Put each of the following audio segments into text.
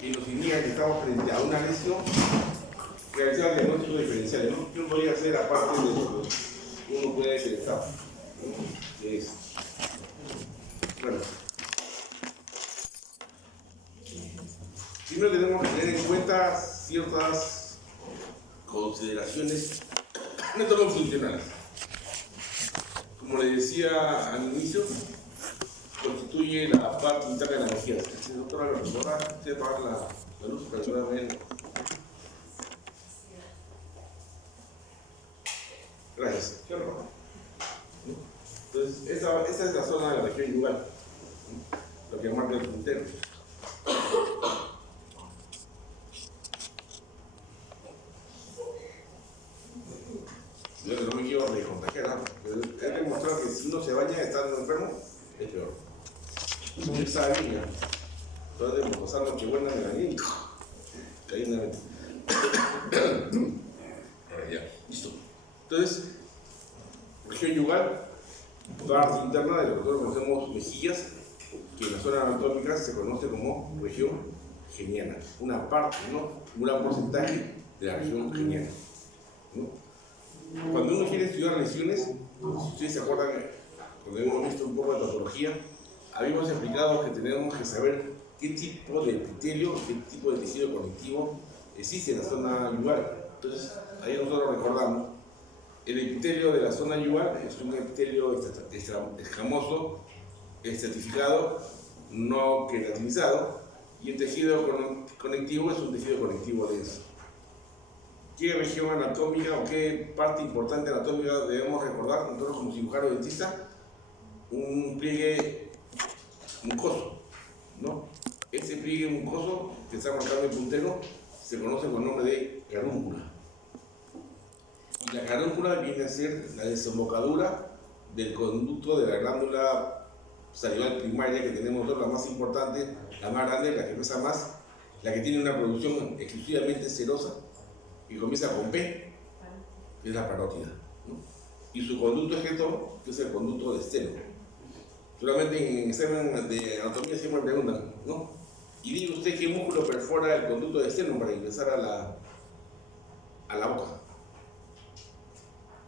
que nos indica que estamos frente a una lesión realizar diagnósticos diferenciales, ¿no? ¿Qué podría hacer aparte de lo que uno puede pensar? Bueno, primero tenemos que tener en cuenta ciertas consideraciones método-funcionales. Como les decía al inicio, constituye la parte interna de la energía. Doctora, usted apaga la luz para que pueda ver. Gracias. Entonces, esa es la zona de la región yugal, lo que marca el puntero. Yo no me quiero recontagiar, ¿no? He demostrado que si uno se baña estando enfermo, es peor. Yo sabía. Entonces, debemos pasar Nochebuena en la niña. Caí en la mente. Ahora ya, listo. Entonces, región yugal, parte interna de lo que nosotros conocemos mejillas, que en la zona anatómica se conoce como región geniana. Una parte, ¿no? Un gran porcentaje de la región geniana, ¿no? Cuando uno quiere estudiar lesiones, si ustedes se acuerdan, cuando hemos visto un poco de patología, habíamos explicado que tenemos que saber qué tipo de epitelio, qué tipo de tejido conectivo existe en la zona yugal. Entonces, ahí nosotros recordamos, el epitelio de la zona yugal es un epitelio escamoso, estratificado, no queratinizado, y el tejido conectivo es un tejido conectivo denso. ¿Qué región anatómica o qué parte importante anatómica debemos recordar nosotros como cirujano dentista? Un pliegue mucoso, ¿no? Ese pliegue mucoso que está marcado en el puntero se conoce con el nombre de carúncula. Y la carúncula viene a ser la desembocadura del conducto de la glándula salival primaria que tenemos nosotros, la más importante, la más grande, la que pesa más, la que tiene una producción exclusivamente serosa, que comienza con P, que es la parótida, ¿no? Y su conducto excretor, que es el conducto de Steno. Solamente en examen de anatomía siempre me preguntan, ¿no? Y diga usted qué músculo perfora el conducto de Steno para ingresar a la boca.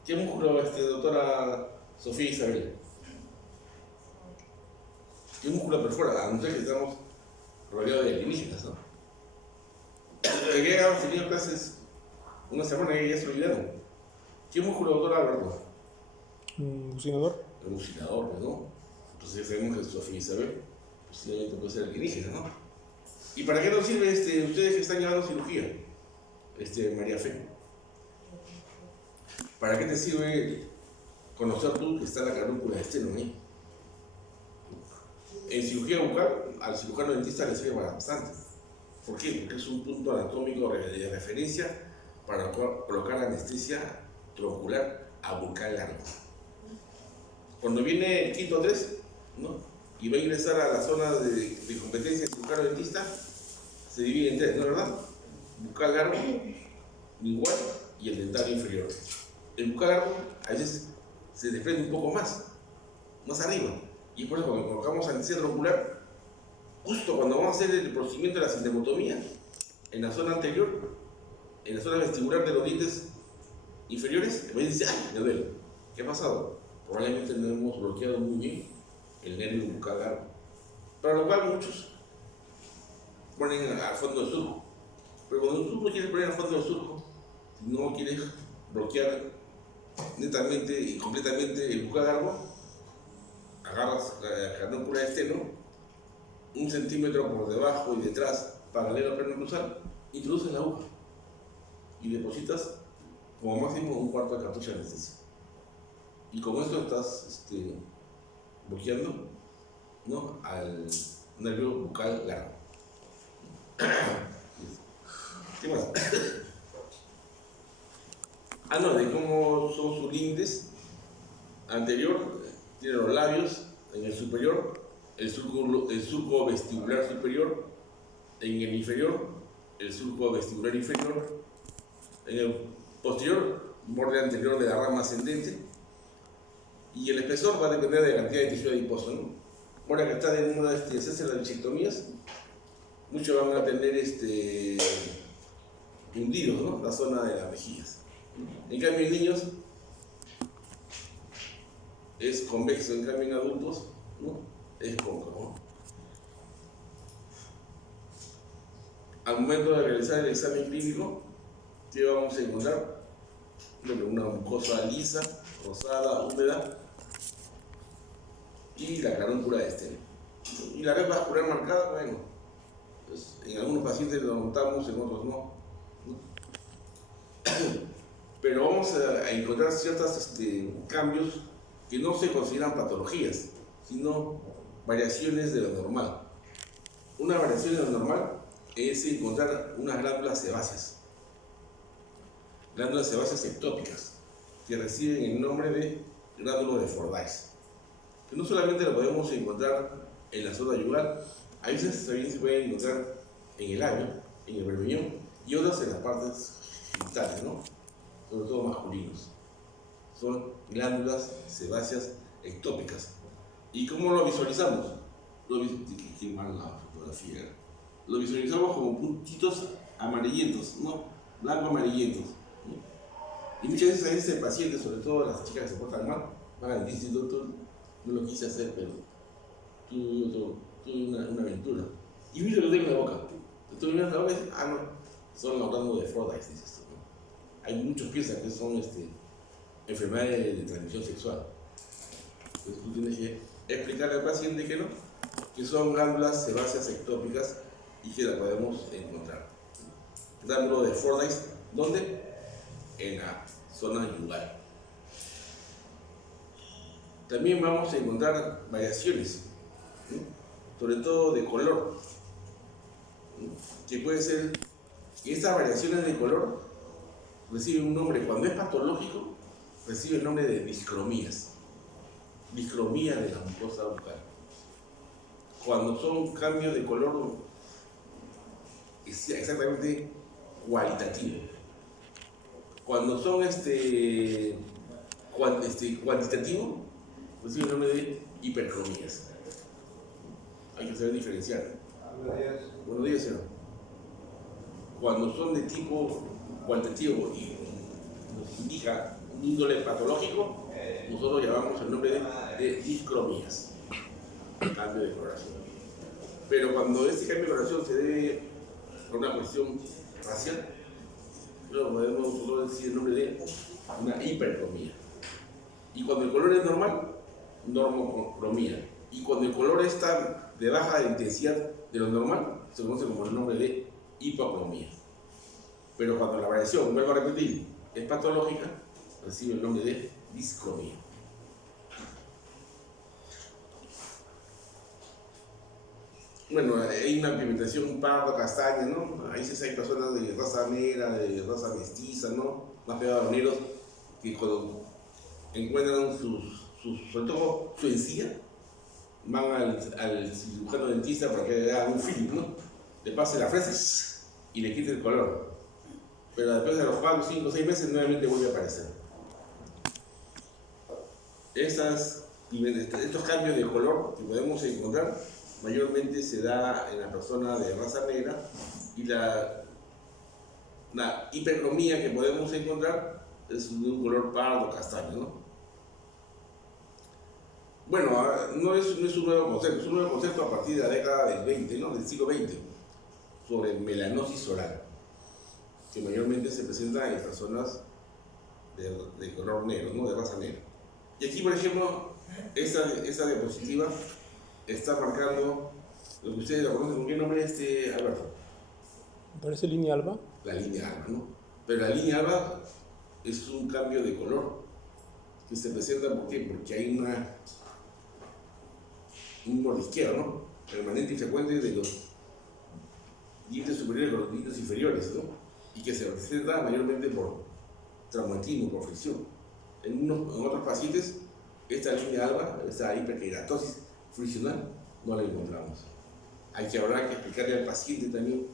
¿Qué músculo, doctora Sofía Isabel? ¿Qué músculo perfora? A no ser que estamos rodeados de alienígenas, ¿no? Que hemos tenido clases una semana y ya se olvidaron. ¿Qué músculo, doctora Alberto? Bucinador. El bucinador, ¿no? Entonces ya sabemos que Sofía Isabel posiblemente puede ser alienígena, ¿no? ¿Y para qué nos sirve ustedes que están llevando cirugía? María Fe. ¿Para qué te sirve conocer tú que está la carúncula de Steno ahí? En cirugía bucal, al cirujano dentista le sirve bastante. ¿Por qué? Porque es un punto anatómico de referencia para colocar anestesia troncular a bucal largo. Cuando viene el quinto 3, ¿no? Y va a ingresar a la zona de competencia del cirujano dentista, se divide en 3, ¿no es verdad? Bucal largo, lingual y el dentario inferior. El bucal largo a veces se desprende un poco más arriba. Y por eso cuando colocamos anestesia troncular, justo cuando vamos a hacer el procedimiento de la sintemotomía, en la zona anterior, en la zona vestibular de los dientes inferiores, el paciente dice, ¡ay, me duele! ¿Qué ha pasado? Probablemente no hemos bloqueado muy bien el nervio bucal largo. Para lo cual muchos ponen al fondo del surco. Pero cuando tú no quieres poner al fondo del surco, no quieres bloquear netamente y completamente el bucal largo, agarras la carúncula de Steno, 1 centímetro por debajo y detrás, paralelo al plano cruzal, introduces la aguja y depositas como máximo 1/4 de cartucho de anestesia. Y con esto estás bloqueando, ¿no?, al nervio bucal largo. ¿Qué más? De cómo son sus límites. Anterior, tiene los labios, en el superior, el surco vestibular superior, en el inferior, el surco vestibular inferior, en el posterior, borde anterior de la rama ascendente, y el espesor va a depender de la cantidad de tejido adiposo, ¿no? Ahora que está de moda hacerse las bichectomías, muchos van a tener hundidos, ¿no?, la zona de las mejillas. En cambio en niños es convexo, en cambio en adultos, ¿no?, es cóncavo. Al momento de realizar el examen clínico, ¿qué vamos a encontrar? Bueno, una mucosa lisa, rosada, húmeda y la carúncula estéril. Y la red vascular marcada, bueno, pues en algunos pacientes lo notamos, en otros no. Pero vamos a encontrar ciertos cambios que no se consideran patologías, sino variaciones de lo normal. Una variación de lo normal es encontrar unas glándulas sebáceas ectópicas, que reciben el nombre de gránulos de Fordyce. Que no solamente lo podemos encontrar en la zona yugal, a veces también se pueden encontrar en el labio, en el berbeñón y otras en las partes genitales, ¿no?, sobre todo masculinos. Son glándulas sebáceas ectópicas. ¿Y cómo lo visualizamos? Qué mal la fotografía. Lo visualizamos como puntitos amarillentos, ¿no?, blanco-amarillentos, ¿no? Y muchas veces a ese paciente, sobre todo las chicas que se portan mal, van a decir: doctor, no lo quise hacer, pero tuve una aventura. Y mira lo tengo en la boca. Entonces miras la boca y dices: ah, no, son los gránulos de Fordyce, dices esto, ¿no? Hay muchos que piensan que son enfermedades de transmisión sexual. Entonces tú tienes que explicarle al paciente que no, que son glándulas sebáceas ectópicas y que la podemos encontrar. Gránulo de Fordyce, ¿dónde? En la zona yugal. También vamos a encontrar variaciones, ¿no?, sobre todo de color, ¿no?, que puede ser que estas variaciones de color reciben un nombre, cuando es patológico, recibe el nombre de discromías. Discromía de la mucosa bucal. Cuando son cambios de color exactamente cualitativo. Cuando son cuantitativo, recibe el nombre de hipercromías. Hay que saber diferenciar. Buenos días. Buenos días, señor. Cuando son de tipo cuantitativo y nos indica un índole patológico, nosotros llamamos el nombre de discromías, cambio de coloración. Pero cuando este cambio de coloración se debe a una cuestión racial, luego podemos nosotros decir el nombre de una hipercromía. Y cuando el color es normal, normocromía. Y cuando el color está de baja intensidad de lo normal, se conoce como el nombre de hipocromía. Pero cuando la variación, vuelvo a repetir, es patológica, recibe el nombre de discromía. Bueno, hay una pigmentación pardo castaña, ¿no? A veces hay personas de raza negra, de raza mestiza, ¿no?, más pegados a los negros, que cuando encuentran sobre todo su encía, van al cirujano dentista para que le haga un film, ¿no?, le pase la fresa y le quite el color. Pero después de los 4, 5, 6 meses nuevamente vuelve a aparecer. Estos cambios de color que podemos encontrar mayormente se da en la persona de raza negra, y la hipercromía que podemos encontrar es de un color pardo castaño, ¿no? Bueno, no es un nuevo concepto, es un nuevo concepto a partir de la década del 20, ¿no?, del siglo XX, sobre melanosis oral, que mayormente se presenta en personas de color negro, ¿no?, de raza negra. Y aquí, por ejemplo, esta diapositiva está marcando lo que ustedes lo conocen. ¿Con qué nombre es, Alberto? Parece línea alba. La línea alba, ¿no? Pero la línea alba es un cambio de color que se presenta, ¿por qué? Porque hay un mordisqueo, ¿no?, permanente y frecuente de los dientes superiores con los dientes inferiores, ¿no?, y que se presenta mayormente por traumatismo, por fricción. En otros pacientes, esta línea alba, esta hiperkeratosis friccional, no la encontramos. Habrá que explicarle al paciente también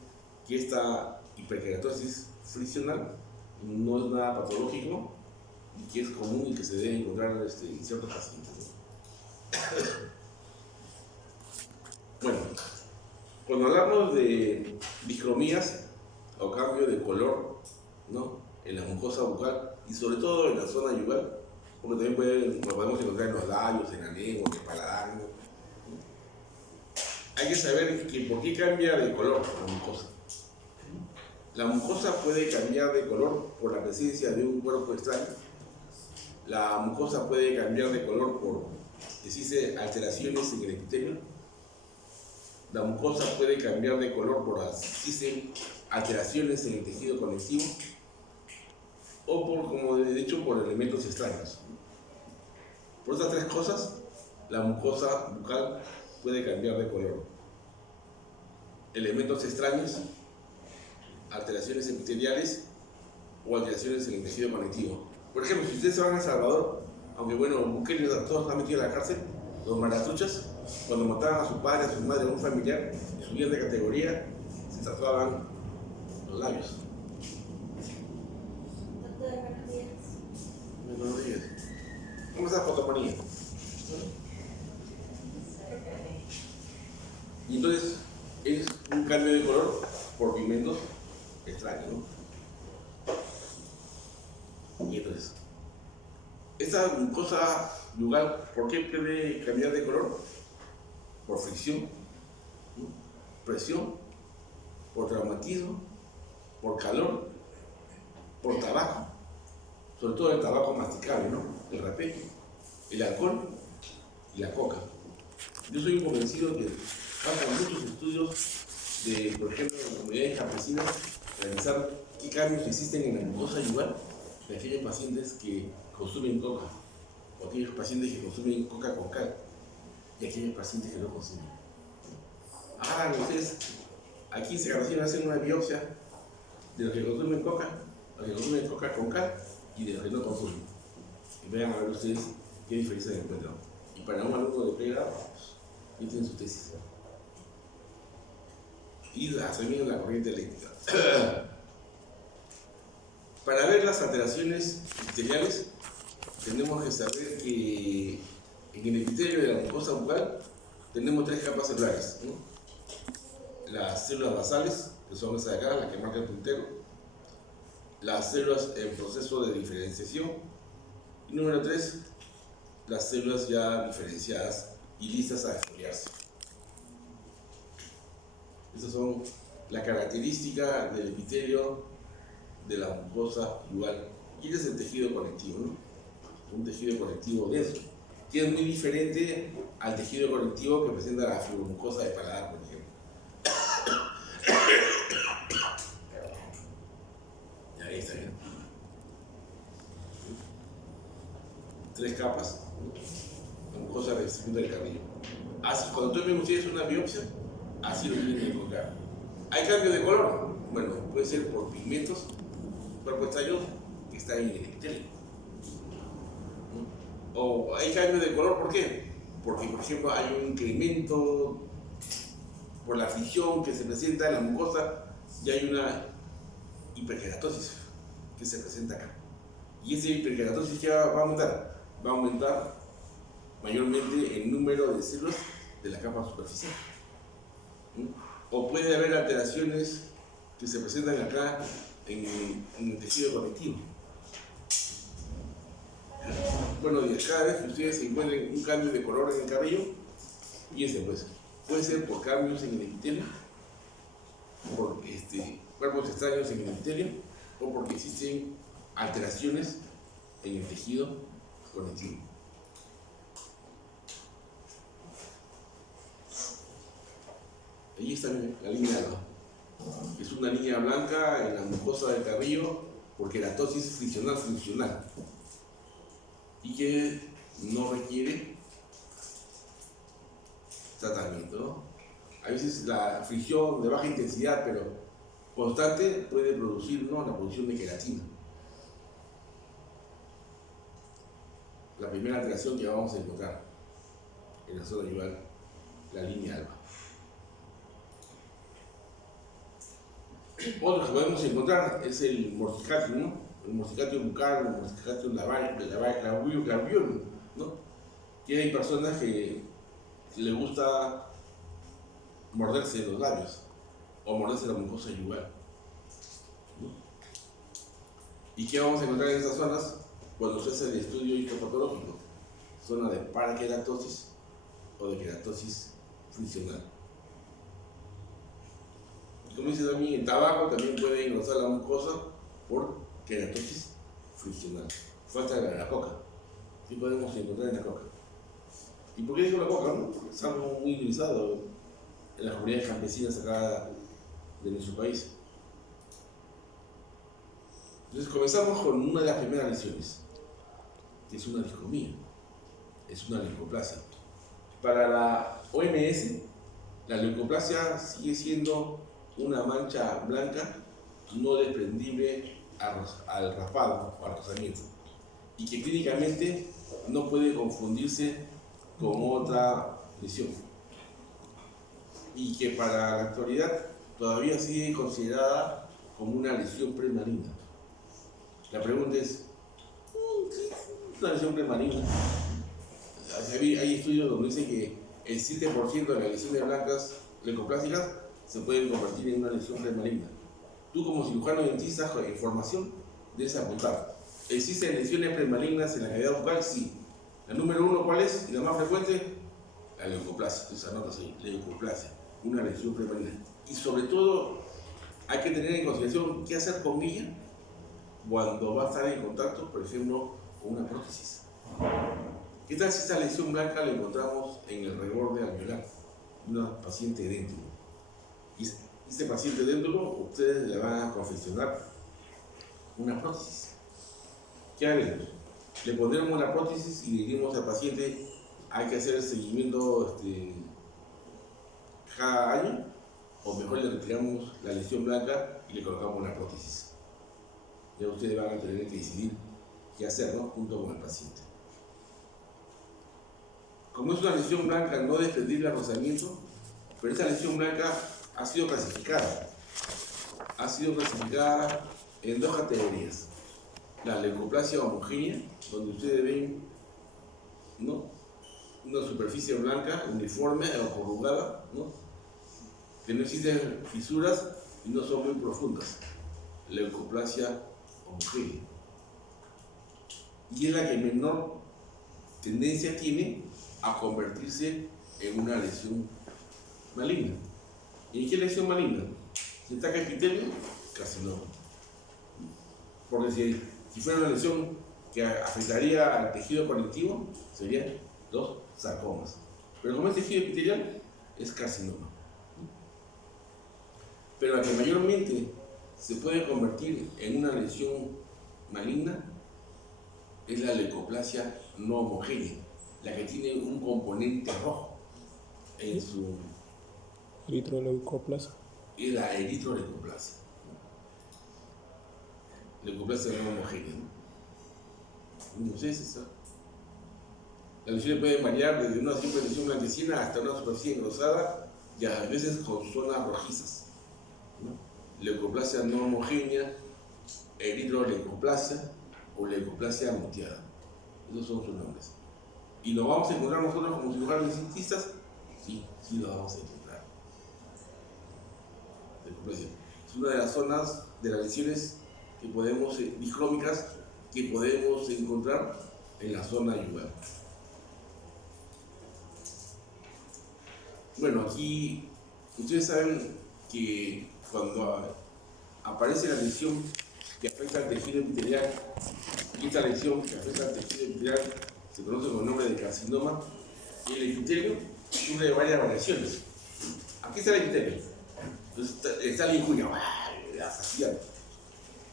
que esta hiperkeratosis friccional no es nada patológico y que es común y que se debe encontrar en ciertos pacientes. Bueno, Cuando hablamos de discromías o cambio de color, ¿no?, en la mucosa bucal y sobre todo en la zona yugal, porque también lo podemos encontrar en los labios, en la lengua, en el paladar, ¿no? Hay que saber que por qué cambia de color la mucosa. La mucosa puede cambiar de color por la presencia de un cuerpo extraño. La mucosa puede cambiar de color por, existe alteraciones en el epitelio. La mucosa puede cambiar de color por, existen alteraciones en el tejido conectivo o por, como de hecho, por elementos extraños. Por estas tres cosas, la mucosa bucal puede cambiar de color. Elementos extraños, alteraciones epiteliales o alteraciones en el tejido conectivo. Por ejemplo, si ustedes se van a El Salvador, aunque bueno, Bukele a todos los han metido a la cárcel, los maratuchas, cuando mataban a su padre, a su madre, a un familiar, y subían de categoría, se tatuaban los labios. Buenos días. ¿Cómo estás, fotoponía? Y entonces es un cambio de color por pigmentos extraños, ¿no? Y entonces, esta mucosa yugal, ¿por qué puede cambiar de color? Por fricción, ¿no?, presión, por traumatismo, por calor, por tabaco, sobre todo el tabaco masticable, ¿no?, el rapé, el alcohol y la coca. Yo soy convencido que faltan muchos estudios de, por ejemplo, en las comunidades campesinas, realizar qué cambios existen en la mucosa yugal de aquellos pacientes que consumen coca, o aquellos pacientes que consumen coca con cal, y aquellos pacientes que no consumen. Hagan ustedes, aquí se hacen una biopsia de los que consumen coca, los que consumen coca con cal y de los que no consumen. Y vean a ver ustedes qué diferencia encuentran. Y para un alumno de pregrado, y tienen su tesis. Y asumiendo la corriente eléctrica. Para ver las alteraciones epiteliales, tenemos que saber que en el epitelio de la mucosa bucal tenemos tres capas celulares, ¿no? Las células basales, que son esas de acá, las que marca el puntero, las células en proceso de diferenciación, y número 3, las células ya diferenciadas y listas a exfoliarse. Estas son las características del epitelio de la mucosa yugal. Y este es el tejido conectivo, ¿no? Un tejido conectivo denso, que es muy diferente al tejido conectivo que presenta la fibromucosa de paladar, por ejemplo. Ahí está bien. 3 capas, ¿no? La mucosa recipiente del carrillo. Así, cuando tomen ustedes una biopsia, así lo tienen que encontrar. ¿Hay cambio de color? Bueno, puede ser por pigmentos, cuerpos extraños que están en el epitelio. O hay cambio de color, ¿por qué? Porque, por ejemplo, hay un incremento por la fricción que se presenta en la mucosa y hay una hiperkeratosis que se presenta acá. Y esa hiperkeratosis ya va a aumentar. Va a aumentar mayormente el número de células de la capa superficial. O puede haber alteraciones que se presentan acá en el tejido conectivo. Bueno, y cada vez que ustedes encuentren un cambio de color en el cabello, piensen pues, puede ser por cambios en el epitelio, por cuerpos extraños en el epitelio, o porque existen alteraciones en el tejido conectivo. Ahí está la línea alba. Es una línea blanca en la mucosa del carrillo por queratosis friccional funcional y que no requiere tratamiento, ¿no? A veces la fricción de baja intensidad pero constante puede producir, ¿no?, la producción de queratina. La primera alteración que vamos a encontrar en la zona yugal, la línea alba. Otro que podemos encontrar es el morticatium, ¿no? El morticatium bucal, el morticatium labium, ¿no? Que hay personas que les gusta morderse los labios o morderse la mucosa yugal. ¿No? ¿Y qué vamos a encontrar en estas zonas cuando se hace el estudio histopatológico? Zona de paraqueratosis o de queratosis funcional. Y como dice también, el tabaco también puede engrosar la mucosa por queratosis funcional. Falta la coca. ¿Qué podemos encontrar en la coca? ¿Y por qué digo la coca? No? Porque es algo muy utilizado en las comunidades campesinas acá de nuestro país. Entonces comenzamos con una de las primeras lesiones, que es una discromía, es una leucoplasia. Para la OMS, la leucoplasia sigue siendo una mancha blanca no desprendible al raspado o al rozamiento, y que clínicamente no puede confundirse con otra lesión, y que para la actualidad todavía sigue considerada como una lesión premaligna. La pregunta es, ¿qué es una lesión premaligna? Hay estudios donde dicen que el 7% de las lesiones blancas leucoplásicas se pueden convertir en una lesión premaligna. Tú como cirujano dentista en formación debes apuntar. ¿Existen lesiones premalignas en la cavidad bucal? Sí. La número 1, ¿cuál es? Y la más frecuente, la leucoplasia. Entonces anotas ahí, leucoplasia, una lesión premaligna. Y sobre todo, hay que tener en consideración qué hacer con ella cuando va a estar en contacto, por ejemplo, con una prótesis. ¿Qué tal si esta lesión blanca la encontramos en el reborde alveolar? Una paciente idéntica. Y este paciente idéntico, ustedes le van a confeccionar una prótesis. ¿Qué haremos? Le pondremos la prótesis y le diremos al paciente, hay que hacer el seguimiento cada año, o mejor le retiramos la lesión blanca y le colocamos la prótesis. Ya ustedes van a tener que decidir qué hacer, ¿no? Junto con el paciente. Como es una lesión blanca no desprendible al rozamiento, pero esta lesión blanca ha sido clasificada. Ha sido clasificada en dos categorías. La leucoplasia homogénea, donde ustedes ven, ¿no?, una superficie blanca, uniforme o corrugada, ¿no?, que no existen fisuras y no son muy profundas. Leucoplasia homogénea. Y es la que menor tendencia tiene a convertirse en una lesión maligna. ¿Y en qué lesión maligna? Si ataca epitelio, carcinoma. Porque si fuera una lesión que afectaría al tejido conectivo, serían los sarcomas. Pero como es tejido epitelial, es carcinoma. Pero la que mayormente se puede convertir en una lesión maligna es la leucoplasia no homogénea, la que tiene un componente rojo en su... Eritroleucoplasia. Es la eritroleucoplasia. Leucoplasia no homogénea, ¿no? No sé si eso. Las lesiones pueden variar desde una simple lesión blanquecina hasta una superficie engrosada y a veces con zonas rojizas, ¿no? Leucoplasia no homogénea, eritroleucoplasia o leucoplasia moteada. Esos son sus nombres. ¿Y lo vamos a encontrar nosotros como cirujanos dentistas? Sí, sí lo vamos a encontrar. Es una de las zonas de las lesiones que podemos, dicrómicas, que podemos encontrar en la zona yugal. Bueno, aquí ustedes saben que cuando aparece la lesión que afecta al tejido epitelial, y esta lesión que afecta al tejido epitelial se conoce con el nombre de carcinoma, y el epitelio sufre varias variaciones. Aquí está el epitelio. Entonces está la injuria,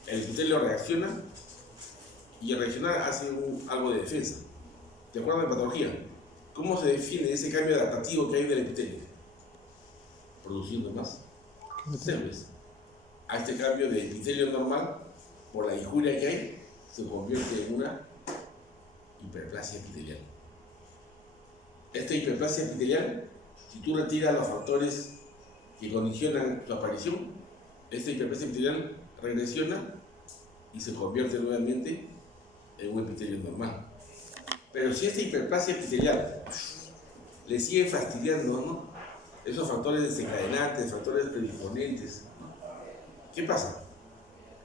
el epitelio reacciona y al reaccionar hace algo de defensa. ¿Te acuerdas de patología? ¿Cómo se define ese cambio adaptativo que hay del epitelio? Produciendo más células. A este cambio de epitelio normal, por la injuria que hay, se convierte en una hiperplasia epitelial. Esta hiperplasia epitelial, si tú retiras los factores que condicionan su aparición, esta hiperplasia epitelial regresiona y se convierte nuevamente en un epitelio normal. Pero si esta hiperplasia epitelial le sigue fastidiando, ¿no?, esos factores desencadenantes, factores predisponentes. ¿Qué pasa?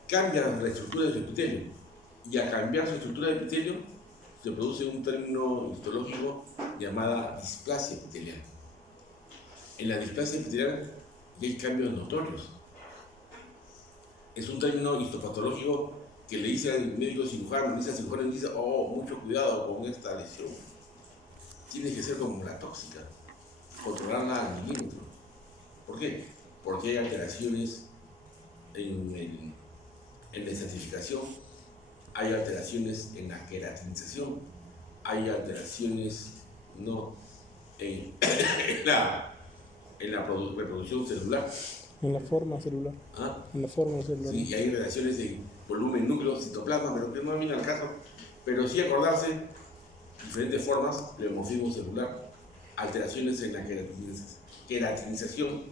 Cambia la estructura del epitelio, y al cambiar su estructura del epitelio se produce un término histológico llamada displasia epitelial. En la displasia epitelial ya hay cambios notorios. Es un término histopatológico que le dice al médico cirujano, le dice, oh, mucho cuidado con esta lesión. Tiene que ser como la tóxica, controlarla al milímetro. ¿Por qué? Porque hay alteraciones en la estratificación, hay alteraciones en la queratinización, hay alteraciones en la reproducción celular. En la forma celular. ¿Ah? En la forma celular. Sí, y hay relaciones de volumen, núcleo, citoplasma, pero que no viene al caso. Pero sí acordarse diferentes formas de hemofismo celular, alteraciones en la queratinización,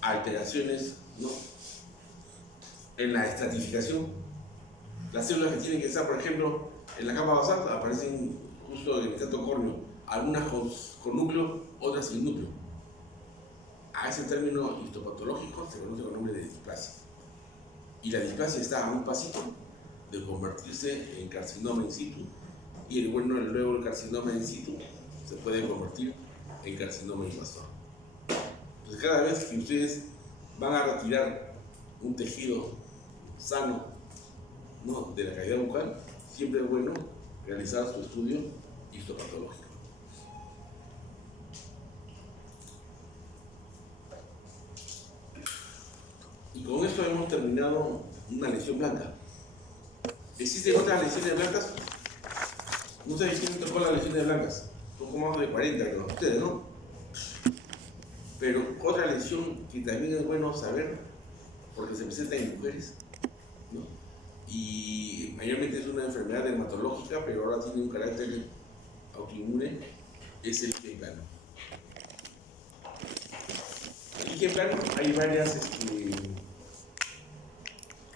alteraciones en la estratificación. Las células que tienen que estar, por ejemplo, en la capa basal aparecen justo en el estrato córneo, algunas con núcleo, otras sin núcleo. A ese término histopatológico se conoce con nombre de displasia. Y la displasia está a un pasito de convertirse en carcinoma in situ. Y luego el carcinoma in situ se puede convertir en carcinoma invasor. Entonces, cada vez que ustedes van a retirar un tejido sano de la cavidad bucal, siempre es bueno realizar su estudio histopatológico. Y con esto hemos terminado una lesión blanca. ¿Existen otras lesiones blancas? No sé quién tocó las lesiones blancas. Son como más de 40, creo, ustedes, ¿no? Pero otra lesión que también es bueno saber, porque se presenta en mujeres, ¿no? Y mayormente es una enfermedad dermatológica, pero ahora tiene un carácter autoinmune, es el líquen plano. El líquen plano hay varias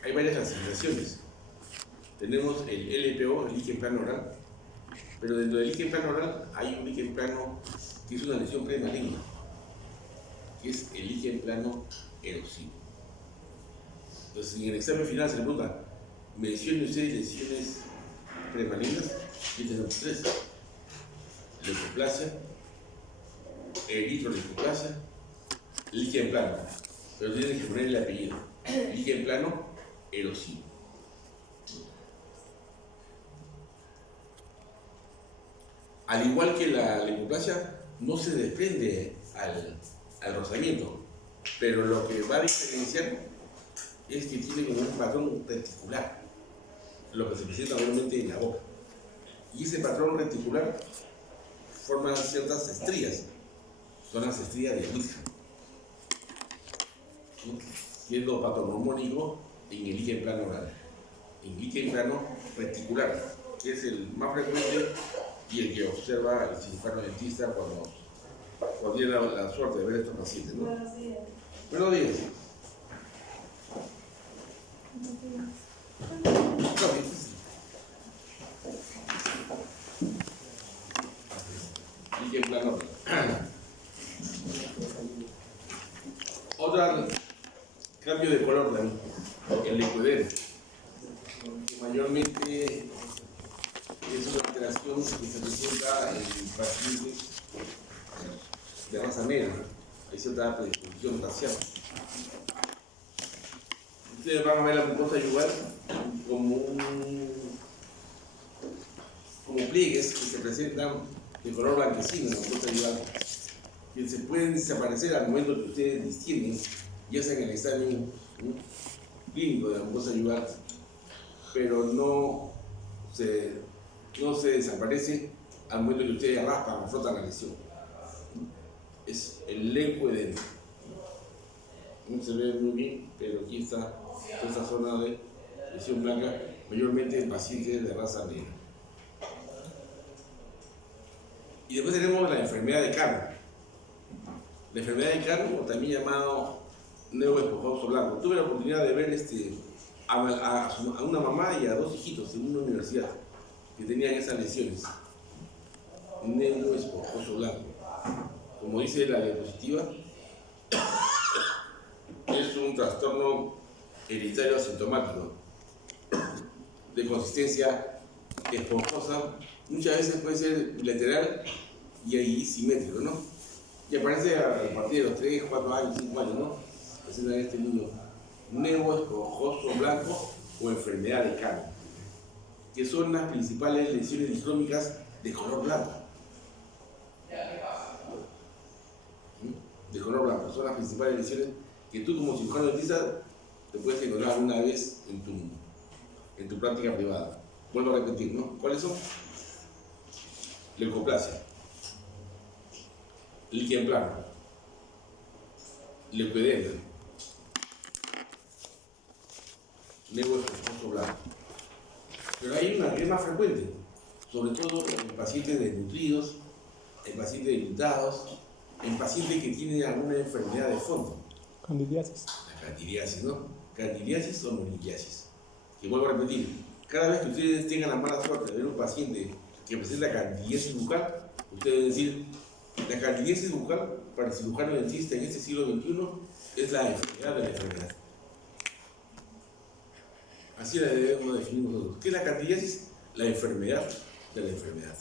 clasificaciones. Tenemos el LPO, el líquen plano oral, pero dentro del líquen plano oral hay un líquen plano que es una lesión premaligna, que es el líquen plano erosivo. Entonces, en el examen final se le pregunta, mencione usted lesiones premalignas, y tenemos 3: leucoplasia, eritroleucoplasia, líquen plano, pero tienen que poner el apellido, líquen plano erosivo. Al igual que la leucoplasia, no se desprende al rozamiento, pero lo que va a diferenciar es que tiene como un patrón reticular, lo que se presenta obviamente en la boca. Y ese patrón reticular forma ciertas estrías, son las estrías de Whitman, siendo patrognomónico en el líquen plano oral, en líquen plano reticular, que es el más frecuente y el que observa el cirujano dentista cuando tiene la suerte de ver a estos pacientes, ¿no? Buenos días. Buenos días. Líquen plano oral. Otro cambio de color también, el leucoedema. Mayormente es una alteración que se presenta en pacientes de raza negra. Hay cierta predisposición racial. Ustedes van a ver la mucosa yugal como pliegues que se presentan de color blanquecino en la mucosa yugal, que se pueden desaparecer al momento que ustedes distienden, ya sea en el examen clínico de la mucosa yugal, pero no se desaparece al momento que ustedes raspan o frotan la lesión. Es el leucoedema. No se ve muy bien, pero aquí está esta zona de lesión blanca, mayormente en pacientes de raza negra. Y después tenemos la enfermedad de Carno. La enfermedad de Carno, también llamado neoesponjoso blanco. Tuve la oportunidad de ver a una mamá y a 2 hijitos en una universidad que tenían esas lesiones. Neoesponjoso blanco. Como dice la diapositiva, un trastorno hereditario asintomático de consistencia esponjosa, muchas veces puede ser bilateral y ahí simétrico, ¿no? Y aparece a partir de los 3, 4 años, 5 años, ¿no? Haciendo en este niño nevo, esponjoso, blanco o enfermedad de Kahn, que son las principales lesiones discrómicas de color blanco. De color blanco, son las principales lesiones que tú como cirujano dentista te puedes encontrar alguna vez en tu práctica privada. Vuelvo a repetir, ¿no? ¿Cuáles son? Leucoplasia, lichen plano, leucoedema, nevo esponjoso blanco. Pero hay una que es más frecuente, sobre todo en pacientes desnutridos, en pacientes debilitados, en pacientes que tienen alguna enfermedad de fondo. Candidiasis. La candidiasis, ¿no? Candidiasis o meningiasis. Que vuelvo a repetir, cada vez que ustedes tengan la mala suerte de ver un paciente que presenta candidiasis bucal, ustedes deben decir, la candidiasis bucal para el cirujano dentista en este siglo XXI es la enfermedad de la enfermedad. Así la debemos definir nosotros. ¿Qué es la candidiasis? La enfermedad de la enfermedad.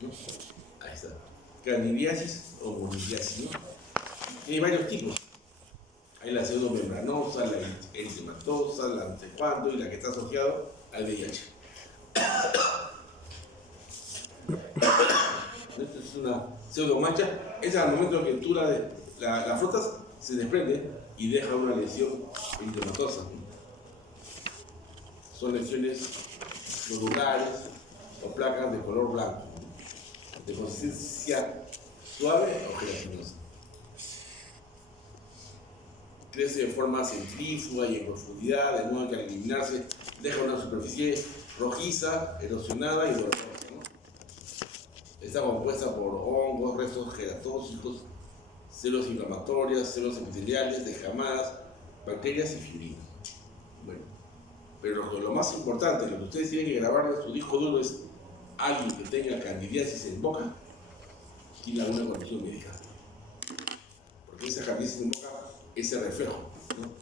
¿No? Ahí está. Candidiasis o meningiasis, ¿no? Hay varios tipos. Hay la pseudomembranosa, la eritematosa, la no sé cuánto y la que está asociada al VIH. Esta es una pseudomancha. Esa al momento que tú la frotas se desprende y deja una lesión eritematosa. Son lesiones nodulares o placas de color blanco, de consistencia suave o gelatinosa. Crece de forma centrífuga y en profundidad, de modo que al eliminarse deja una superficie rojiza, erosionada y dolorosa, ¿no? Está compuesta por hongos, restos gelatóxicos, células inflamatorias, células epiteliales, descamadas, bacterias y fibrinas. Bueno, pero lo más importante, lo que ustedes tienen que grabar en su disco duro es alguien que tenga candidiasis en boca, tiene alguna condición médica. Porque esa candidiasis en boca es el reflejo, ¿no?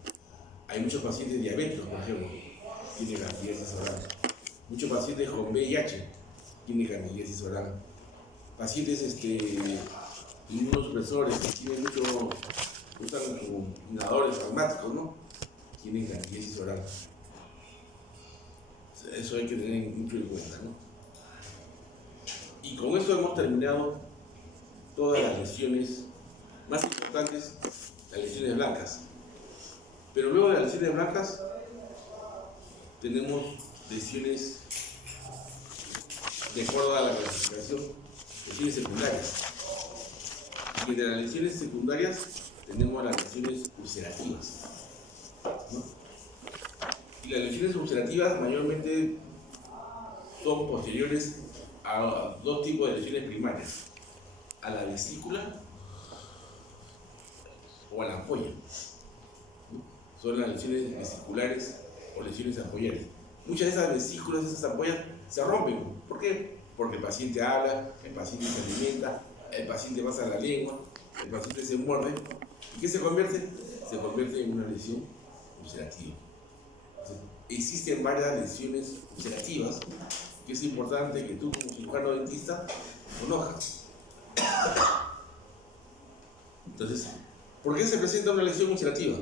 Hay muchos pacientes diabéticos, por ejemplo, que tienen candidiasis oral. Muchos pacientes con VIH tienen candidiasis oral. Pacientes inmunosupresores que tienen usan como inhaladores traumáticos, ¿no? Tienen candidiasis oral. Eso hay que tener mucho en cuenta, ¿no? Y con eso hemos terminado todas las lesiones más importantes, las lesiones blancas. Pero luego de las lesiones blancas tenemos lesiones, de acuerdo a la clasificación, lesiones secundarias. Y entre las lesiones secundarias tenemos las lesiones ulcerativas, ¿no? Y las lesiones ulcerativas mayormente son posteriores a dos tipos de lesiones primarias, a la vesícula o a la ampolla, ¿no? Son las lesiones vesiculares o lesiones ampollares. Muchas de esas vesículas, esas ampollas, se rompen. ¿Por qué? Porque el paciente habla, el paciente se alimenta, el paciente pasa la lengua, el paciente se muerde. ¿Y qué se convierte? Se convierte en una lesión ulcerativa. Entonces, existen varias lesiones ulcerativas que es importante que tú como cirujano dentista conozcas. Entonces, ¿por qué se presenta una lesión ulcerativa?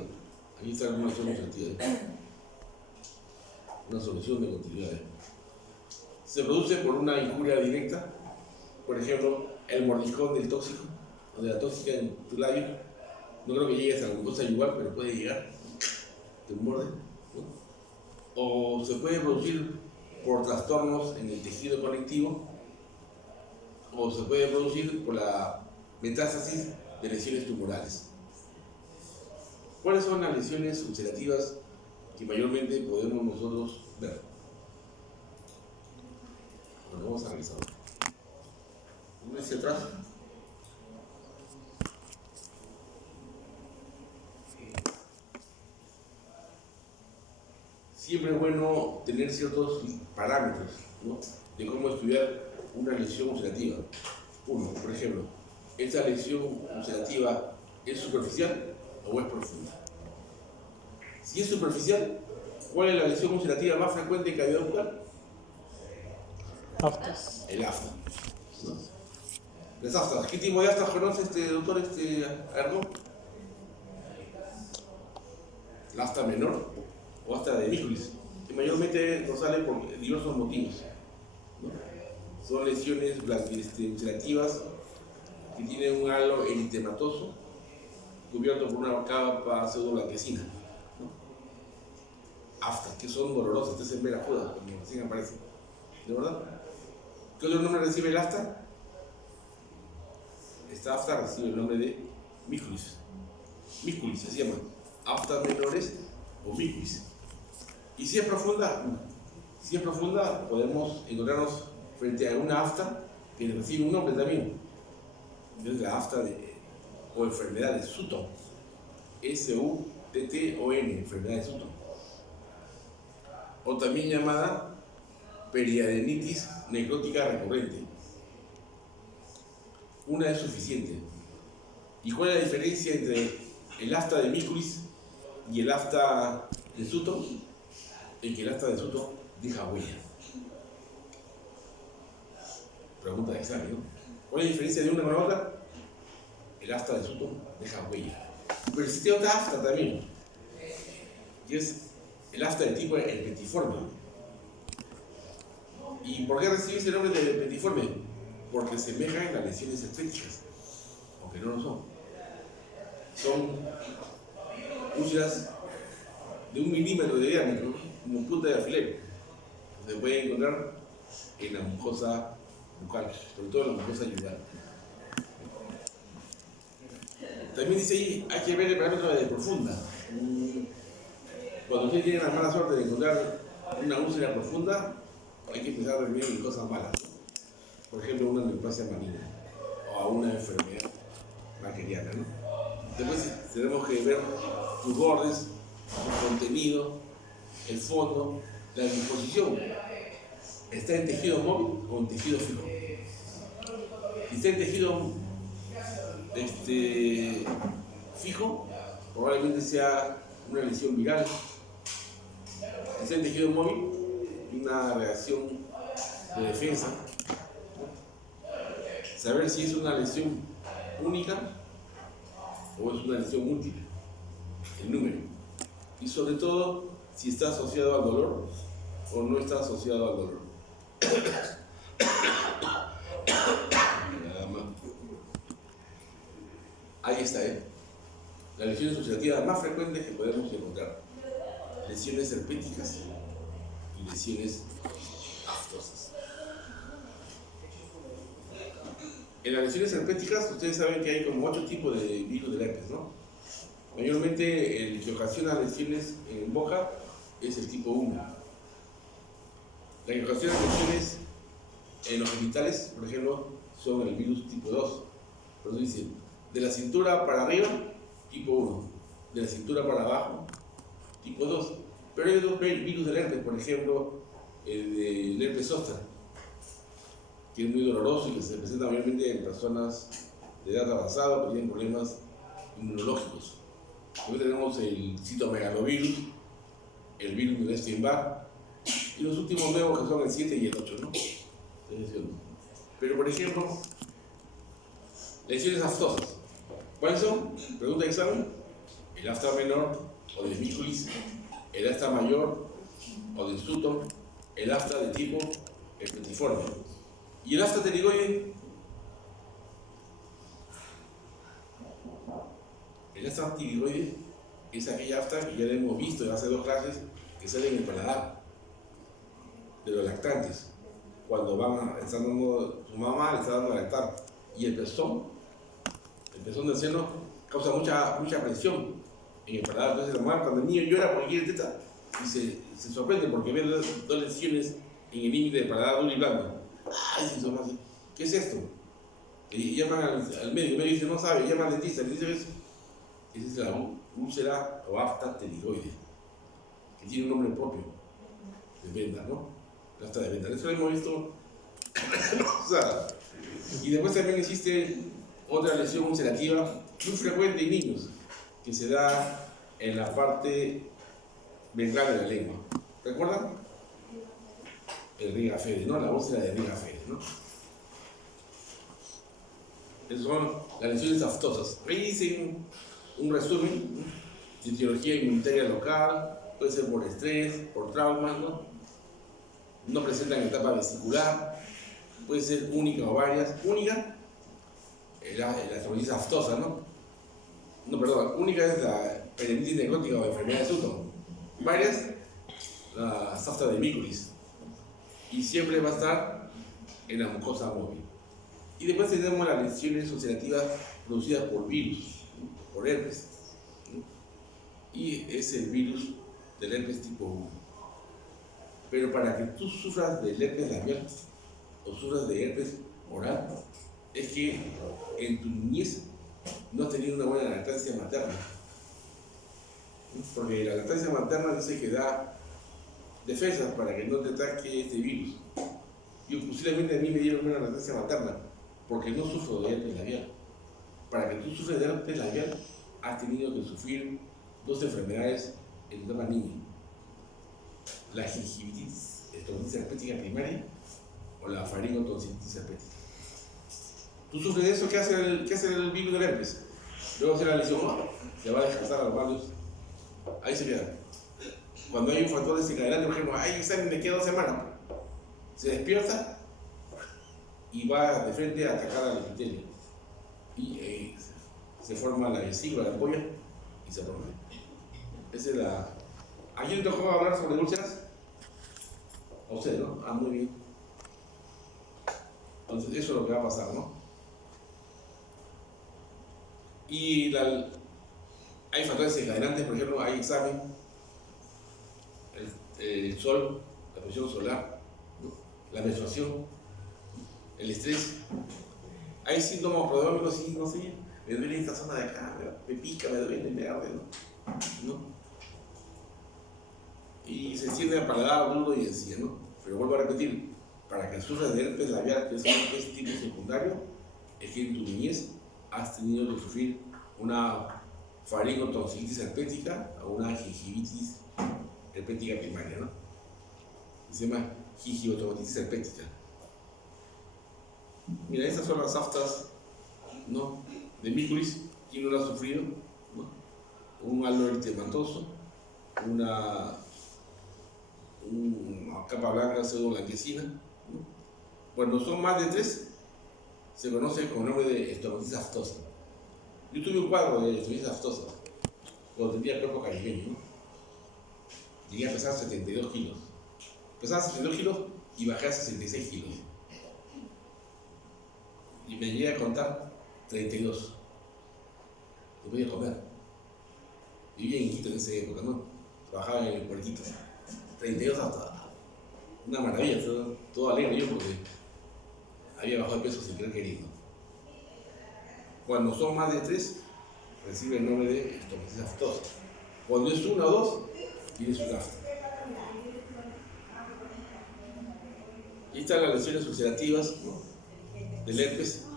Aquí está una lesión ulcerativa. Una solución de continuidad. Se produce por una injuria directa, por ejemplo, el mordiscón del tóxico, o de la tóxica en tu labio. No creo que llegues a la mucosa igual, pero puede llegar. Te muerde, ¿no? O se puede producir por trastornos en el tejido conectivo, o se puede producir por la metástasis de lesiones tumorales. ¿Cuáles son las lesiones ulcerativas que mayormente podemos nosotros ver? Bueno, vamos a revisar. ¿Una hacia atrás? Siempre es bueno tener ciertos parámetros, ¿no?, de cómo estudiar una lesión ulcerativa. Uno, por ejemplo, ¿esta lesión ulcerativa es superficial o es profunda. Si es superficial, ¿cuál es la lesión ulcerativa más frecuente en cavidad bucal? Aftas. El afta, ¿no? Las aftas. ¿Qué tipo de aftas conoce doctor Argo? La afta menor o afta de Mikulicz, que mayormente nos sale por diversos motivos, ¿no? Son lesiones ulcerativas que tienen un halo eritematoso cubierto por una capa pseudo-blanquecina, ¿no? Aftas, que son dolorosas, ustedes en vera joda, como recién aparece. ¿De verdad? ¿Qué otro nombre recibe el afta? Esta afta recibe el nombre de Mikulicz. Mikulicz se llama. Aftas menores o Mikulicz. ¿Y si es profunda? Si es profunda, podemos encontrarnos frente a una afta que recibe un nombre también. Es la afta o enfermedad de Sutton. S-U-T-T-O-N, enfermedad de Sutton. O también llamada periadenitis necrótica recurrente. Una es suficiente. ¿Y cuál es la diferencia entre el afta de Mikulicz y el afta de Sutton? En que el afta de Sutton deja huella. Pregunta de examen, ¿no? ¿Cuál es la diferencia de una con la otra? El afta de Sutton deja huella. Pero existe otra afta también, que es el afta del tipo herpetiforme. ¿Y por qué recibe ese nombre de herpetiforme? Porque semeja en las lesiones herpéticas, aunque no lo son. Son úlceras de 1 milímetro de diámetro, como punta de alfiler. Se puede encontrar en la mucosa bucal, sobre todo en la mucosa yugal. También dice ahí, hay que ver el parámetro de profunda. Cuando usted tiene la mala suerte de encontrar una úlcera profunda, hay que pensar también en cosas malas. Por ejemplo, una neoplasia maligna o a una enfermedad bacteriana, ¿no? Después tenemos que ver sus bordes, su contenido, el fondo, la disposición. ¿Está en tejido móvil o en tejido fijo? Si está en tejido fijo, probablemente sea una lesión viral. Si está en tejido móvil, una reacción de defensa. Saber si es una lesión única o es una lesión múltiple, el número. Y sobre todo, si está asociado al dolor o no está asociado al dolor. Nada más. Ahí está, las lesiones ulcerativas más frecuentes que podemos encontrar. Lesiones herpéticas y lesiones aftosas. En las lesiones herpéticas, ustedes saben que hay como 8 tipos de virus del herpes, ¿no? Mayormente el que ocasiona lesiones en boca es el tipo 1. La que ocasiona lesiones en los genitales, por ejemplo, son el virus tipo 2. Por eso dicen, de la cintura para arriba, tipo 1. De la cintura para abajo, tipo 2. Pero hay 2 virus del herpes, por ejemplo, el del herpes zóster, que es muy doloroso y que se presenta mayormente en personas de edad avanzada que tienen problemas inmunológicos. Luego tenemos el citomegalovirus, el virus de Epstein-Barr y los últimos nuevos que son el 7 y el 8, ¿no? Pero por ejemplo, lesiones aftosas. ¿Cuáles son? Pregunta de examen. El afta menor o de Mikulicz, el afta mayor o de Sutton, el afta de tipo herpetiforme. ¿Y el afta pterigoide? El afta pterigoide es aquella afta que ya la hemos visto hace 2 clases que sale en el paladar de los lactantes. Cuando están dando, su mamá le está dando a lactar. Y el pezón del seno causa mucha presión en el paladar. Entonces la mamá cuando el niño llora porque quiere teta y se sorprende porque ve 2 lesiones en el límite del paladar duro y blando. ¡Ay! Se así. ¿Qué es esto? Y llaman al médico, el médico dice, no sabe, llama al dentista, le dice eso. Esa es la úlcera o afta pterigoide, que tiene un nombre propio, de venda, ¿no? La afta de venda. Eso lo hemos visto. O sea, y después también existe otra lesión ulcerativa muy frecuente en niños, que se da en la parte ventral de la lengua. ¿Recuerdan? El Riga Fedes, ¿no? La úlcera de Riga Fedes, ¿no? Esas son las lesiones aftosas. Ahí dice un resumen, ¿no? De etiología inmunitaria local, puede ser por estrés, por traumas, ¿no? No presentan etapa vesicular, puede ser única o varias. Única, la estomatitis aftosa, ¿no? No, perdón, única es la peritonitis necrótica o enfermedad de Sutton. Varias, la afta de Miculis. Y siempre va a estar en la mucosa móvil. Y después tenemos las lesiones ulcerativas producidas por virus, ¿no? Por herpes, ¿no? Y es el virus del herpes tipo 1. Pero para que tú sufras del herpes labial o sufras de herpes oral, es que en tu niñez no has tenido una buena lactancia materna. Porque la lactancia materna dice que da defensas para que no te ataque este virus. Y posiblemente a mí me dieron una lactancia materna porque no sufro de herpes labial. Para que tú sufres de herpes labial, has tenido que sufrir dos enfermedades en tu etapa niña: la gingivitis, estomatitis herpética primaria, o la faringotonsilitis herpética. Tú sufres de eso, ¿qué hace el virus del herpes? Luego hace la lesión, se va a descansar a los varios, ahí se queda. Cuando hay un factor desencadenante, por ejemplo, hay examen de queda 2 semanas, se despierta y va de frente a atacar al epitelio. Y se forma la vesícula, la ampolla, y se rompe. Esa es la... ¿A quién le tocó hablar sobre úlceras? A usted, ¿no? Ah, muy bien. Entonces, eso es lo que va a pasar, ¿no? Y hay factores desencadenantes, por ejemplo, hay examen, el sol, la presión solar, ¿no? La menstruación, el estrés. Hay síntomas prodrómicos, sí, no sé, me duele esta zona de acá, me pica, me duele, me arde, ¿no? Y se siente al paladar duro y encía, ¿no? Pero vuelvo a repetir, para que sufras de herpes labial, que es un herpes tipo secundario, es que en tu niñez has tenido que sufrir una faringotonsilitis herpética o una gingivitis herpética primaria, ¿no? Se llama gingivotomatitis herpética. Mira, estas son las aftas, ¿no? De Miculis. ¿Quién no lo ha sufrido? ¿No? Un halo eritematoso, una capa blanca pseudo blanquecina, ¿no? Cuando son más de 3, se conoce con el nombre de estomatitis aftosa. Yo tuve un cuadro de estomatitis aftosa cuando tenía cuerpo caribeño, ¿no? Llegué a pesar 72 kilos. Pesaba 72 kilos y bajé a 66 kilos. Y me llegué a contar 32. No podía comer. Vivía en Quito en esa época, ¿no? Trabajaba en puerquitos. 32 hasta una maravilla, todo alegre yo porque había bajado de peso sin querer queriendo. Cuando son más de 3, recibe el nombre de estomatitis aftosa. Cuando es 1 o 2, tienes un afta. Y están las lesiones ulcerativas, ¿no? Del herpes.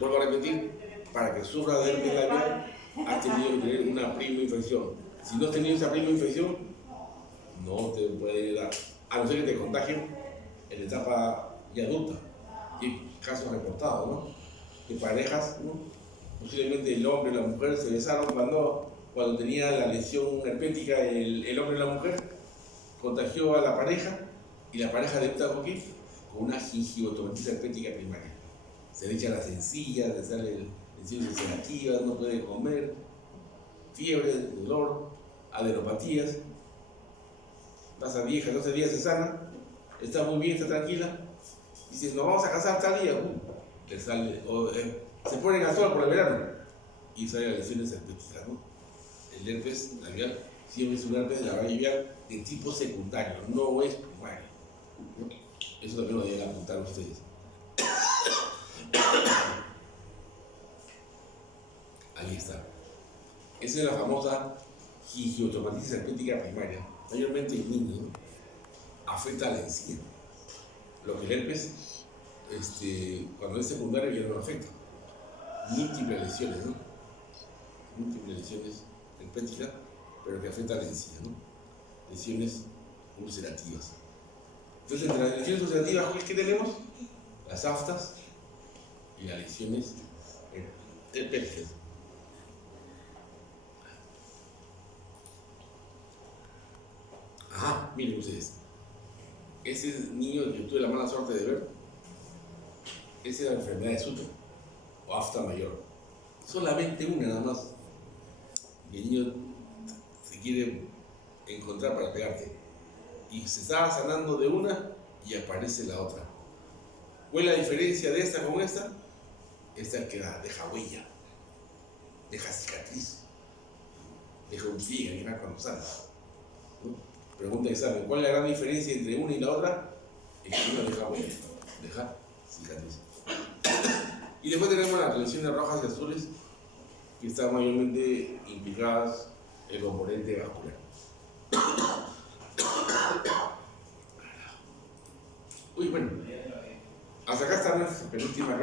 Vuelvo a repetir, para que sufra de herpes labial, has tenido que tener una prima infección. Si no has tenido esa prima infección, no te puede dar, a no ser que te contagien en la etapa ya adulta. Hay casos reportados, ¿no? De parejas, ¿no? Posiblemente el hombre y la mujer se besaron cuando tenía la lesión herpética, el hombre y la mujer contagió a la pareja y la pareja debuta con qué? Con una gingivotomatitis herpética primaria. Se le echa las encías, le sale lesiones ulcerativas, no puede comer, fiebre, dolor, adenopatías. Pasa 10, 14 días, se sana, está muy bien, está tranquila. Dice, nos vamos a casar tal día. Le sale, se ponen al sol por el verano y salen las lesiones herpéticas, ¿no? El herpes labial siempre es un herpes labial de tipo secundario, no es primario, ¿no? Eso también lo deben apuntar ustedes. Ahí está. Esa es la famosa gingivotomatitis herpética primaria, mayormente en niños, ¿no? Afecta a la encía. Lo que el herpes, cuando es secundario ya no lo afecta. Múltiples lesiones, ¿no? Múltiples lesiones herpética, pero que afecta a la encía, ¿no? Lesiones ulcerativas. Entonces, entre las lesiones ulcerativas, ¿cuáles que tenemos? Las aftas y las lesiones herpéticas. Ajá, miren ustedes. Ese niño que tuve la mala suerte de ver, esa es la enfermedad de Sutter, o afta mayor. Solamente una nada más. Y el niño se quiere encontrar para pegarte. Y se estaba sanando de una y aparece la otra. ¿Cuál es la diferencia de esta con esta? Esta que deja huella, deja cicatriz, deja un pie cuando sana, ¿no? Pregunta que saben, ¿cuál es la gran diferencia entre una y la otra? Es que una deja huella, deja cicatriz. Y después tenemos las lesiones rojas y azules, que están mayormente implicadas en el componente vascular. Uy, bueno, hasta acá está nuestra penúltima clase.